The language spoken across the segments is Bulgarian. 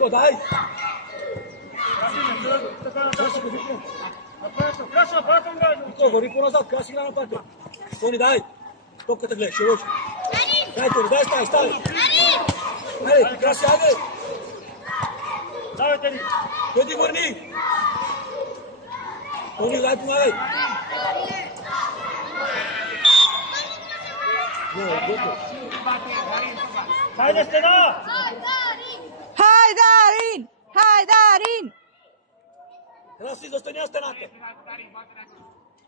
Viko, daj! Viko, gori ponazad, krasi igra napad. Toni, daj! Topkata gledaj, še loči. Daj, Toni, daj, stavi! Ajde, krasi, ajde! Daj, Toni! Toni, vrni! Toni, daj, pomagaj! Hajde, Stena! Hajdarin! Hajdarin! Краси, застани стената.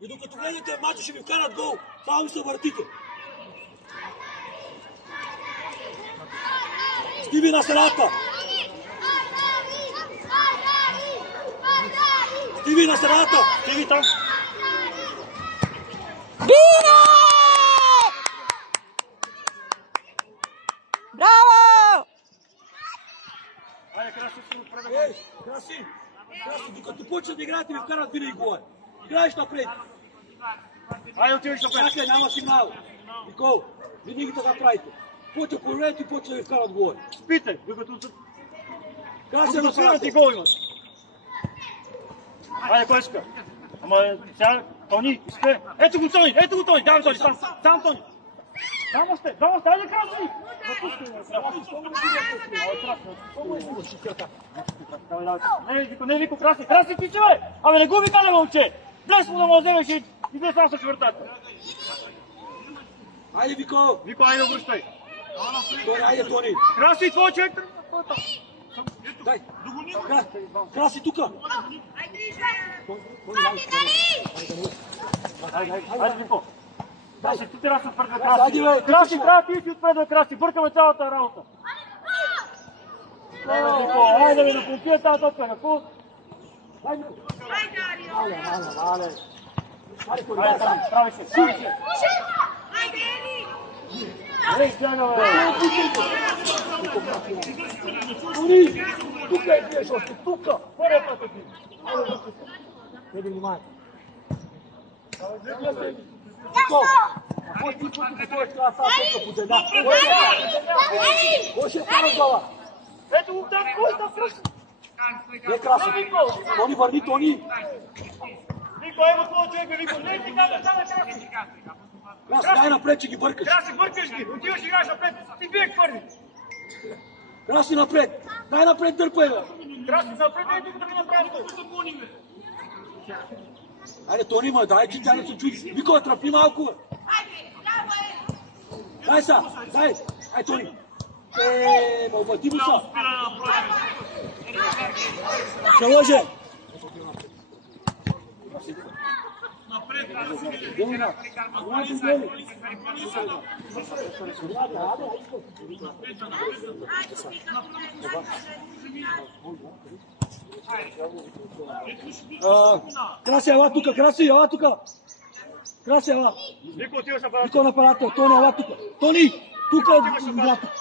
И докато гледате мача ще ви вкарат гол, само се въртите. Стиви на стената! Стиви на стената! Стиви там! Бина! Браво! Айде, Краси, си отпреда. Ей, Краси! Краси, докато почнат да играете ви вкарат винаги гола. Играеш напред. Айде, отиваш напред. Чакай, няма сигнал. Никол, винаги така правите. Почва погледате и почва да ви вкарат гола. Спите, докато Краси, да свирате гол имат. Айде, кой иска? Ама сега, Тони, спе. Ето го Тони, давам Тони, сам Тони. Двама сте, айде, Краси! Не, Вико, Краси, ти че, бе! Абе, не губи кале, момче! Блес му да му вземеш и иде сам с чвъртата. Айде, Вико! Вико, айде, обръщай. Тони, айде, Тони! Краси, твой човек! Дай! Краси, тука! Айде, Вико! Краси, ти трябва да се отпред на Краси! Краси, трябва ти си отпред на Краси! Бъркаме цялата работа! Айде, бе, да конкия тази топка, какво? Айде, Айде, там, прави се! Ей, стяга, бе! Тони! Тука е биеш още, тука! Първа пътя ти! Седи, внимай! Вико! Кой ти пъти като е това сам топка по деня? Кой ще вкара глава? Ето го там, кой там пръща? Не, Краси! Тони, върни, Тони! Вико, ево твой човек, бе, Вико! Не, ти каза, Краси! Краси, дай напред, че ги бъркаш! Краси, бъркаш ги! Отиваш и играеш напред! Ти биех първи! Краси, напред! Дай напред, дърпай, бе! Краси, напред, ей тук да ми направиш това! Айде, Тони, ма, дай, че тя не се чуди! Вико, тръпни малко, бе! Дай са! Дай! Ай, Тони! Ма, обърти му са! Ще лъже! Демина! Знаете, Дели! Краси, ела тука! Краси, ела тука! Краси, ела! Вико, отиваш на парацел! Вико на парател! Тони, ела тука! Тони! Тука е играта!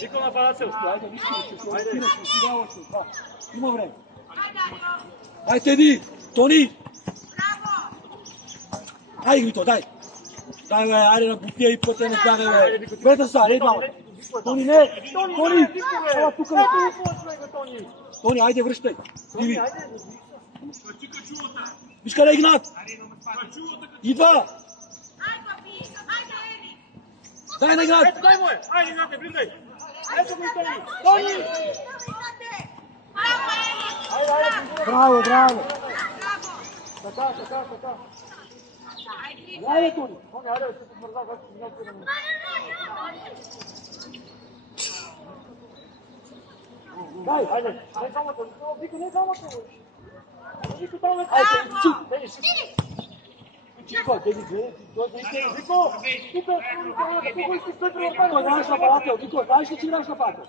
Вико на парацел! Айде, вижте, че се ориентираш, не си дава още. Има време. Айде, Теди! Тони! Айде, Грито, дай! Дай, бе, айде на бутия и пътя не бягай, бе! Двете са, не двама! Тони, не! Тони! Ела тука, бе! Тони, айде, връщай! Диви! Виж къде е Игнат! Идва! Дай на Игнат! Ето, дай му е! Айде, Игнате, влизай! Ето го и Тони! Тони! Браво, браво! Така. Айде, Тони! Тони, айде, ще се смърза, как ще си гнати. Дай! Айде, не само Тони, Вико, не само Тони! Вико, там е! Айде, Теди, Чико, Теди, гледай! Вико! Тук е! Тук искаш той при Вико, знаеш на парател! Вико, знаеш ли, че играеш на парател?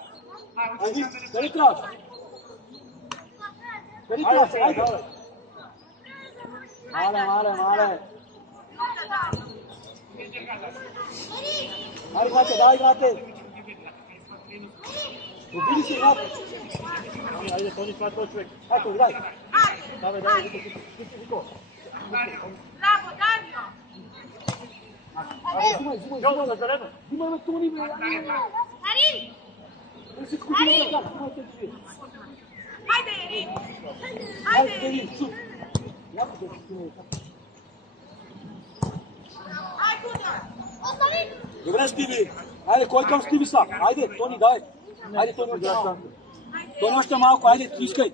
Айде, къде трябваш? Къде трябваш? Айде! Мале! Айде, Игнате, дай, Игнате! Обиди се, Игнате! Айде, Тони, това е твой човек. Ето, дай! Давай, Вико. Браво, Данио! Взимай, Жълто, на зелено. Взимай, Тони, бе! Дарин! Хайде, Ерин! Хайде, Хайде, Ерин, шут! Хайде, удар! Добре, Стиви! Айде, кой към Стиви са? Айде, Тони, дай! Айде, Тони, още малко! Тони, още малко, айде, искай!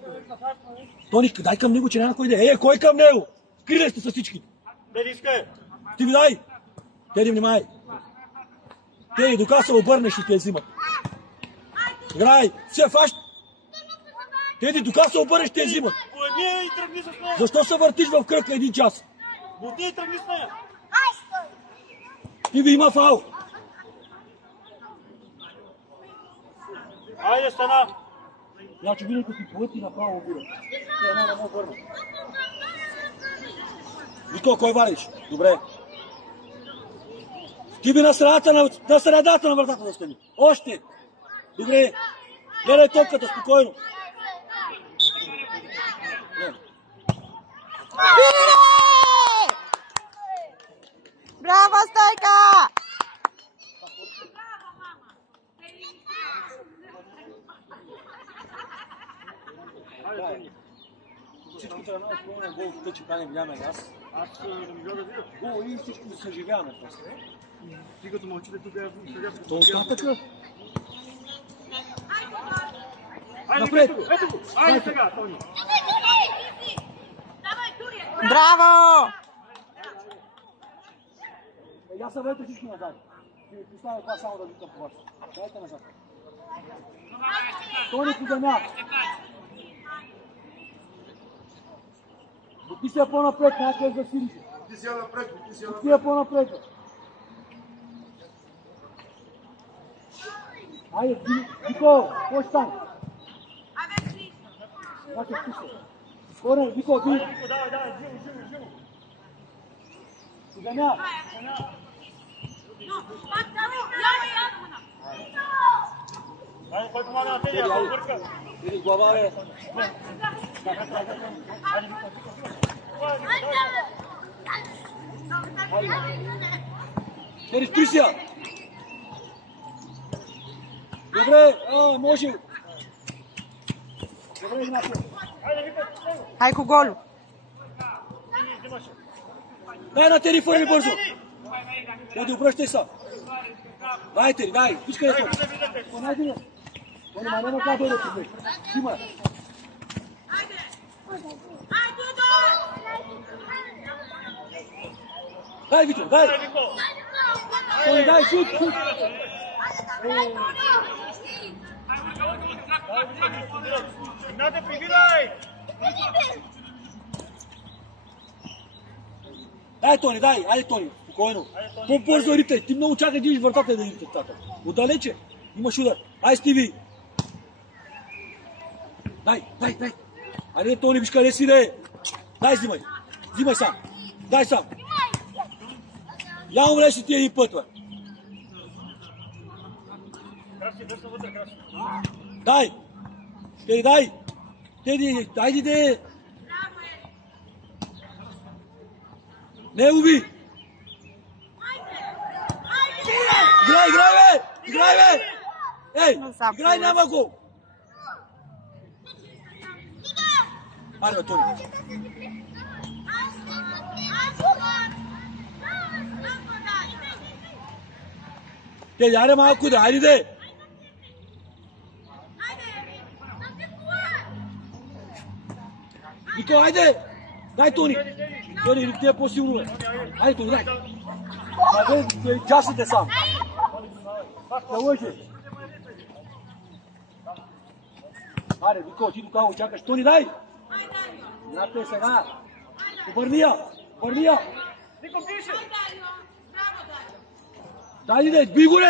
Тони, дай към него, че няма кой да е. Кой към него? Криле сте с всички! Теди, искай! Стиви, дай! Теди, внимай! Теди, докато се обърнеш и те взимат. Играй! Се фащ! Теди, докато се обърнеш, те взимат. Поеми и тръгни с нея! Защо се въртиш в кръг един час? Бути и тръгни с нея! Стиви, има фаул! Айде, стана! Значи винаги като ти плъти направо обира. Не мога върна. Вико, кой вариш? Добре. Стиви на средата на вратата да стани. Още! Добре. Гледай топката, спокойно. Браво, Стойка! Всичко трябва да спомня гол, че кане видяме аз. Аз не мога да видя. Гол и всичко да съживяваме после. Ти като мълчите тук, аз сега То остатъка. Айде, Напред! ето го! Айде сега, Тони! Браво! Я съветвам всички назад. Ще ви поставя това само да викам по вас. Дайте назад. Тони по земя. Ти си по-напред, някакъв за силите. Ти си напред, ти си Ти е по-напред. Айде, Вико, кой стане? Значи, пише. Скоро, Вико, ти. Давай, живо! По земя. Айде, кой помага на Теди, ако бърка? Иди глава, бе. Теди, спри си я. Добре, може. Добре, Игнатио. Хайко Голю. Дай на Теди, фърли бързо. Теди, обръщай се. Дай, Теди, дай. Пичкай да се. Понайди не. Тони, ма няма как дойде тук. Дима. Дай, Вито, дай. Тони, дай, шут. Игнате, прибирай! Дай, Тони, дай. Айде, Тони. Спокойно. По-бързо риптай. Ти много чакай, диш вратата да риптай така. Отдалече. Имаш удар. Ай, Стиви. Дай. Айде, Тони, виж къде си, де. Дай, взимай. Взимай сам. Дай сам. Я умреш и ти един път, бе. Краси, десна вътре, краси. Дай. Теди, дай. Теди, дайди, де. Не уби. Играй, бе. Играй, бе. Ей, играй, няма го. Айде, бе, Тони. Теди, айде малко да, айде, де. Вико, айде! Дай, Тони! Тони, ти е по-силно, бе. Айде, Тони, дай! Абе, частите сам. Не лъжи. Айде, Вико, ти тук чакаш. Тони, дай! Играте сега. Обърни я! Нико, пише! Дай, де, би го, не!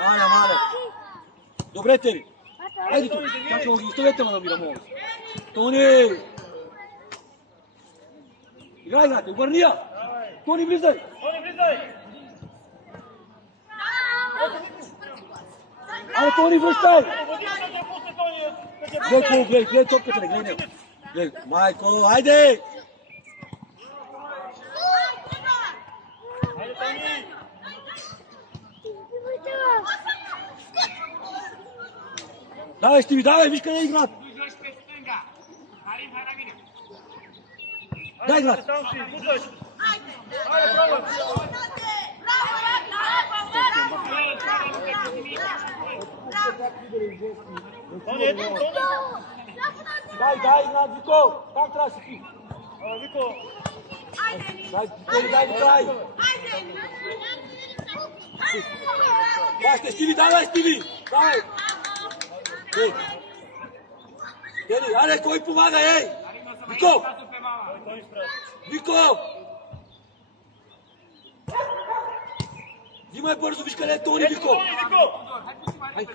Айде, мале. Добре, Тери. Айде, Тони. Чакай, оставете ме да ми намога. Тони! Играй, обърни я! Тони, влизай! Айде, Тони, връщай! Гледай топката, не гледай. Майко, айде! Давай, Стиви, давай, виж къде играят. Дай играят. Дай, играят, Вико. Там трябва да си ти. Вико. Дай, край. Баште, Стиви, давай, Стиви. Давай. Дели, аре, кой помага, ей? Вико! Вико! Взимай бързо, виж къде е Тони, Вико! Хайде,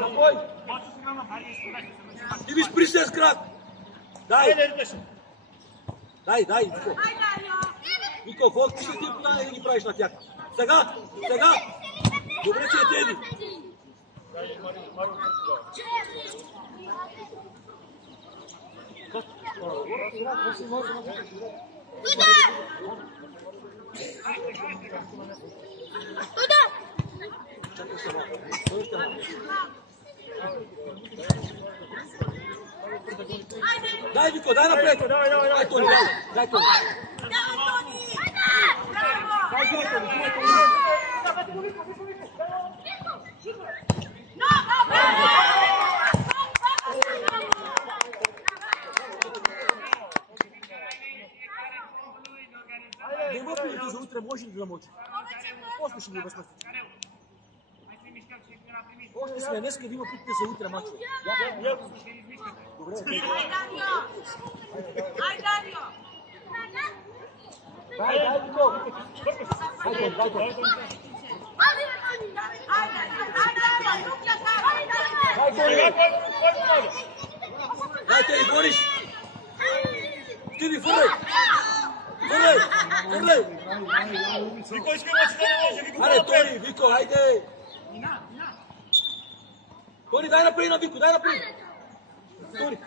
напой! Ти виж присед с крак! Дай! Дай, Вико! Вико, колко ти ще ти подане да ги правиш на тях? Сега! Добре, че е Теди! Дай, Вико, дай напред! Дай, Тони, дай, Тони! Не има пилите за утре, може ли да намочи? После ще ги обясня. Още сме днеска да има пилите за утре мачове. Добре. Дай, Вико! Дай, Тони! Дай, Теди, бориш! Стиви, фърлей! Вико, искай мача да не може, Вико! Аре, Тони, Вико, хайде! Тони, дай напред на Вико, дай напред! Тони!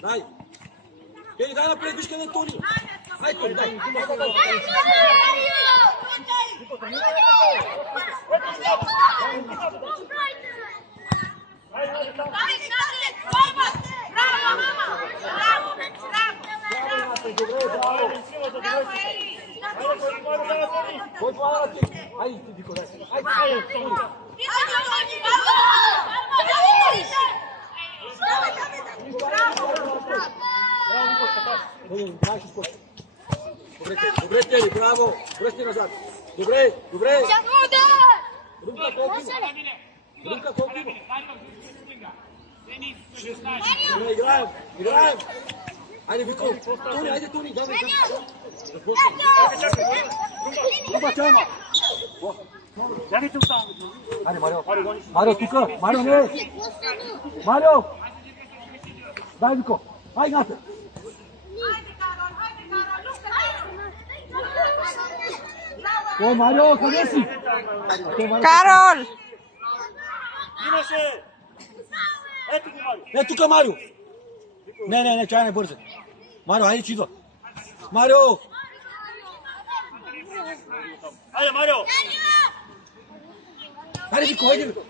Дай! Теди, дай напред, виж къде е Тони! Ай, Тони, дай! Кой помага на ти? Айде, ти, Вико, дай! Айде, Тони! Добре, Теди, браво! Връщай назад! Добре! Румка колко има? Добре, играем! Айде, Вико! Тони, айде, Тони! Давай! Румка, чама! Чакайте оттам! Айде, Марио, тука! Марио, не! Марио! Дай, Вико! Ай, гната! О, Марио, къде си? Карол! Имаше! Ето го, Марио! Е, тука, Марио! Не, чай не бърза. Марио, айде, че идва. Марио! Айде, Марио! Айде, Вико, айде, Вико!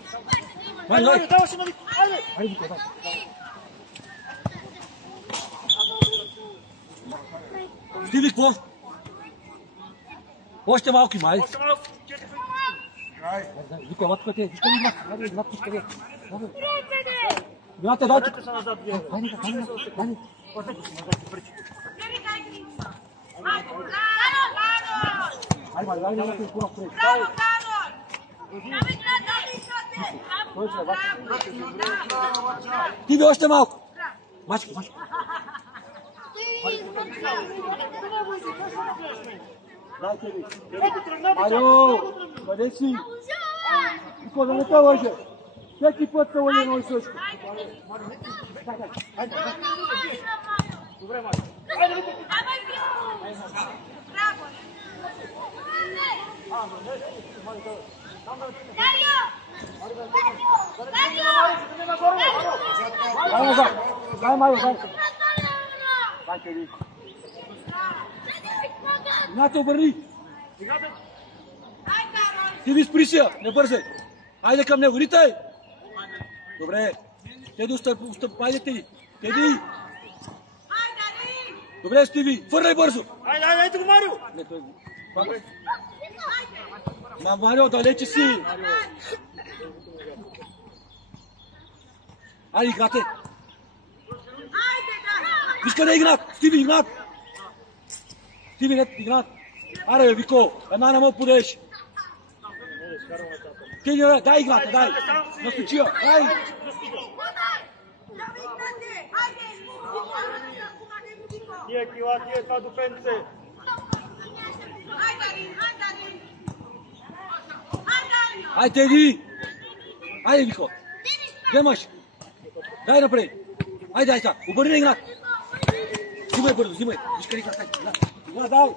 Марио, даваш на Вико! Айде! Айде, Вико, дай. Стиви, какво? Още малко има, айде. Още малко! Вико, елат къде е? Виж къде игнат? Айде, игнат, виж къде е. Игнат е, дай тук. Айде. Айде, Ти още малко. Мачка. Dajte vi. Mario, къде си? Никой да не те лъже. Всеки път те лъже едно и също. Добре, Марио. Айде, Люко. Дай назад. Дай, Марио, дай. Дайте ви. Игнат, обърни. Ти ви спри се, не бързай. Айде към него, ритай. Добре. Теди, айде Теди. Теди. Добре, Стиви, фърляй бързо. Айде го, Марио. Марио, далече си. Айде, Игнате. Виж къде е Игнат. Стиви, Игнат. Стиви, не, Игнат. Аре, бе, Вико, една не ме подеш. Ти, дай Игната, дай. Насточия, дай. Тия кила, тия това допенце. Айде, Теди. Айде, Вико. Вземаш. Дай напред. Айде, айде, обърни Игнат. Взимай бързо, взимай. Виж къде Игнат, Игнат, дай.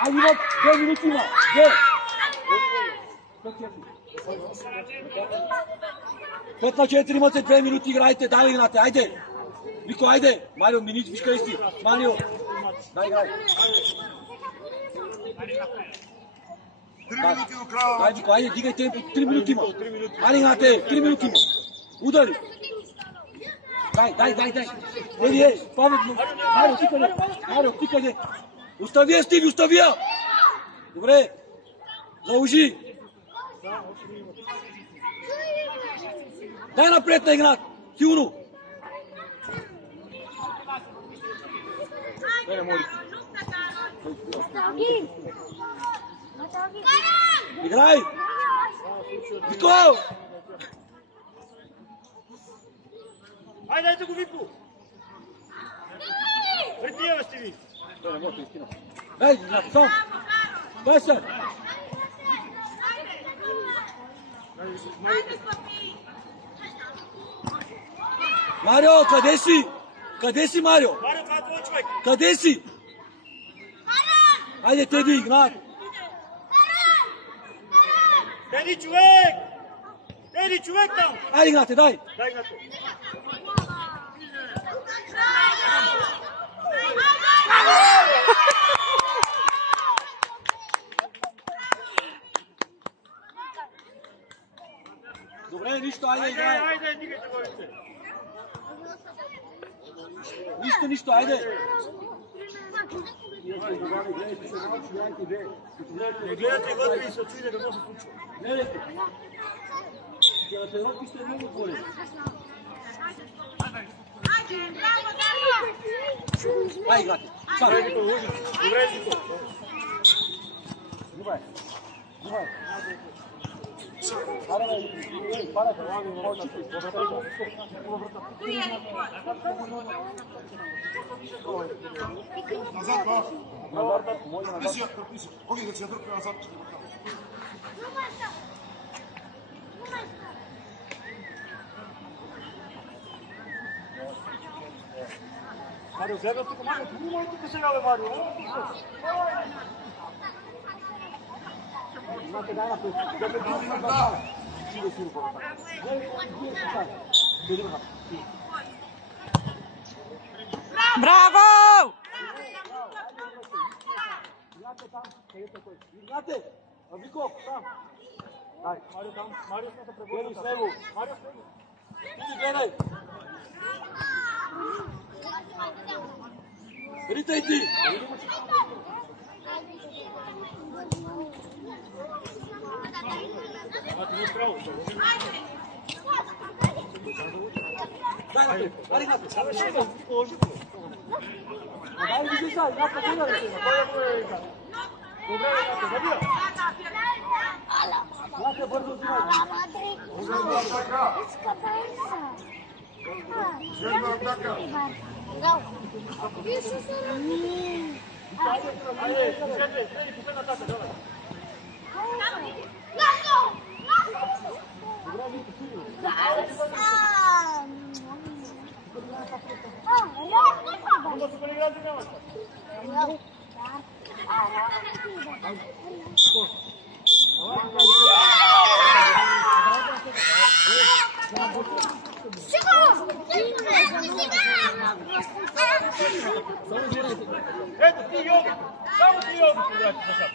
Айде, има 2 минути има. 5 на 4 имате 2 минути, играйте. Дай, Игнате, айде. Вико, айде. Марио, минути, виж къде си. Марио. Дай, играй. 3 минути до края. Дай, Вико, айде, дигай темпо. 3 минути има. Айде, Игнате, 3 минути има. Удари. Дай. Еди, Павел, Марио, ти къде? Марио, ти къде? Остави я, Стиви, остави я! Добре. Заложи. Дай напред на Игнат. Силно. Играй. Вико! Айде, ето го, Вико! Прития, бе, Стиви! Той не може да изкина. Дай, Игнат, сам! Дай се! Марио, къде си? Къде си, Марио? Марио, това е твой човек! Къде си? Айде, Теди, Игнат! Теди, човек! Теди, човек там! Айде, Игнате, дай! Дай, Игнато! Добре, нищо, айде, играй! Айде, дигайте голите! Нищо, айде! Не гледате вътре и се чуйте какво се случва. Гледайте! Тренировки сте много горе. Ай, играте! Добре, Вико, лъжи! Добре, Вико! Добре! Назад, ба. Оги да се дръпне назад. Марио, гледай тук, Марио! Внимай тук сега, бе, Марио! Браво! Игнате! Вико, там! Дай! Марио там! Марио сме се Гледай преборили с него! Марио с него! Ти гледай! Ритай ти! Дай напред! Дай напред! Дай ви ги сай! Игнат, къде да рече? Добре, забия! Игнат, бързо взимай! Želja ataka. Ajde, sredi, posljedna ataka, давай. Onda su bili igrači Njemačka. Eto, ti i ovi, samo ti i ovi su igrači za sad.